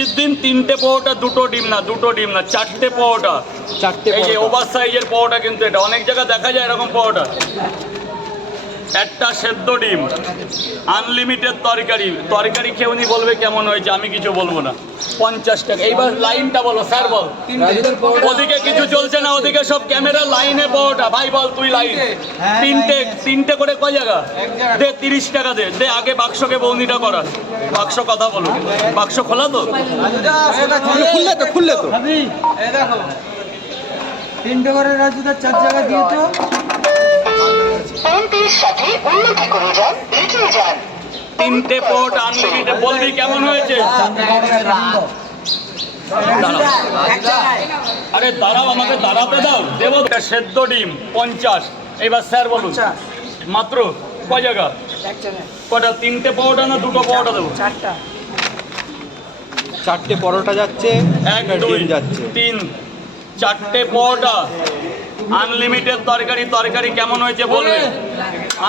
ষষ্ঠীর দিন 3টে পরোটা, 2টো ডিম না, 2টো ডিম না, 4টে পরোটা। এই যে ওভার সাইজের পরোটা, কিন্তু এটা অনেক জায়গায় দেখা যায় এরকম পরোটা। একটা সেদ্ধ ডিম, আনলিমিটেড তরকারি। তরকারি খেয়ে উনি বলবে কেমন হয়েছে, আমি কিছু বলবো না। 50 টাকা। এইবার লাইনটা বলো স্যার, বল। ওদিকে কিছু চলছে না, ওদিকে সব ক্যামেরা লাইনে পরোটা। ভাই বল তুই লাইন। তিনটে করে কয় জায়গা? দে 30 টাকা দে। দে আগে বাক্সকে বৌনিটা করা। বাক্স কথা বলো, বাক্স খোলা তো? খুললে তো দেখো 3টে করে রাজুদার 4 জায়গা দিয়ে তো সাথে উন্নতি করে যান, এগিয়ে যান। 3টে পরোটা আনলিমিটেড। বলবি কেমন হয়েছে? আরে দাঁড়াও, আমাকে দাঁড়াতে দাও। দেবো। সেদ্ধ ডিম 50। এবার স্যার বলুন মাত্র কয় জায়গা? কটা? 3টে পরোটা না 2টো পরোটা দেবো? 4টে পরোটা যাচ্ছে, 1 2 3 4টে পরোটা, আনলিমিটেড তরকারি। তরকারি কেমন হয়েছে বলবে?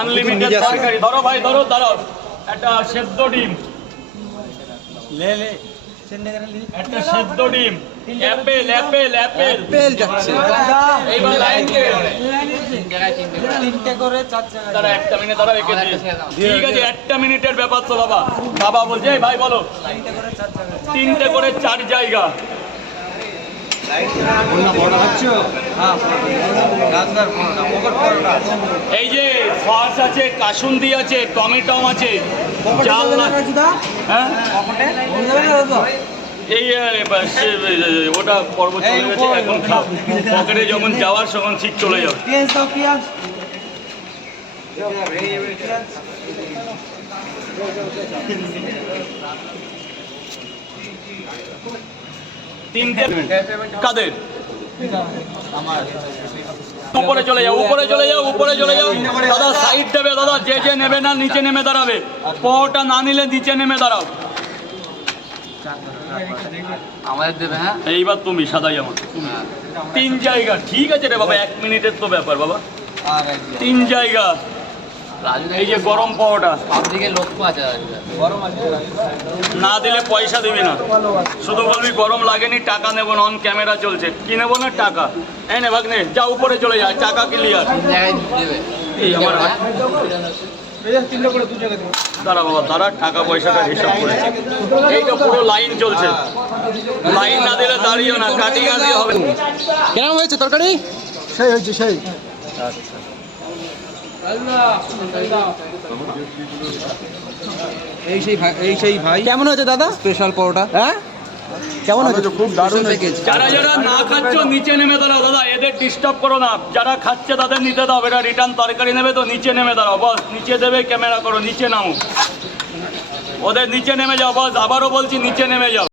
আনলিমিটেড তরকারি। ধরো ভাই, ধরো, দাঁড়াও। একটা সেদ্ধ ডিম, একটা সেদ্ধ ডিম, অ্যাপেল অ্যাপেল অ্যাপেল বেল যাচ্ছে। এইবার লাইন কে? 3টে করে 4 জায়গা তারা একটা মিনিট দাঁড়াও, এঁকে দিয়ে। ঠিক আছে, একটা মিনিটের ব্যাপার তো বাবা। বাবা বলছে, এই ভাই বলো। 3টে করে 4 জায়গা। এই যে সস আছে, কাসুন্দি আছে, টমেটো আছে, জাল না। হ্যাঁ এই ওটা পর্ব চলে গেছে, এখন খাও। পকেটে যখন যাওয়ার তখন ঠিক চলে যাবে। তিনটে কাদের? উপরে চলে যাও, উপরে চলে যাও, উপরে চলে যাও। দাদা সাইড দেবে দাদা, যে যে নেবে না নিচে নেমে দাঁড়াবে। পরোটা না নিলে নিচে নেমে দাঁড়াও। আমাদের দেবে। হ্যাঁ এইবার তুমি সাদা জামা 3 জায়গা। ঠিক আছে রে বাবা, 1 মিনিটের তো ব্যাপার বাবা। 3 জায়গা। এই যে গরম পরোটা, সব দিকে লক্ষ্য আছে। না দিলে পয়সা দিবি না, শুধু বলবি গরম লাগেনি, টাকা নেবো না। অন ক্যামেরা চলছে, কি নেবো না? টাকা। এই নে ভাগ্নে, যা উপরে চলে যায়, টাকা ক্লিয়ার। জায়গায় দেবে। এই আমার দাঁড়া বাবা, দাঁড়া, টাকা পয়সাটা হিসাব করে। এই তো পুরো লাইন চলছে, লাইন না দিলে দাঁড়িয়েও না, কাটি কাটি হবে। কেমন হয়েছে তরকারি? সেই হয়েছে সেই এই সেই ভাই। কেমন হয়েছে দাদা স্পেশাল পরোটা? হ্যাঁ কেমন হয়েছে? খুব দারুণ লেগেছে। যারা যারা না খাচ্ছ নিচে নেমে দাঁড়াও দাদা, এদের ডিস্টার্ব করো না। যারা খাচ্ছে তাদের নিতে দাও। এটা রিটার্ন তরকারি নেবে তো নিচে নেমে দাঁড়াও। বস নিচে দেবে, ক্যামেরা করো, নিচে নাও। ওদের নিচে নেমে যাও বস। আবারও বলছি, নিচে নেমে যাও।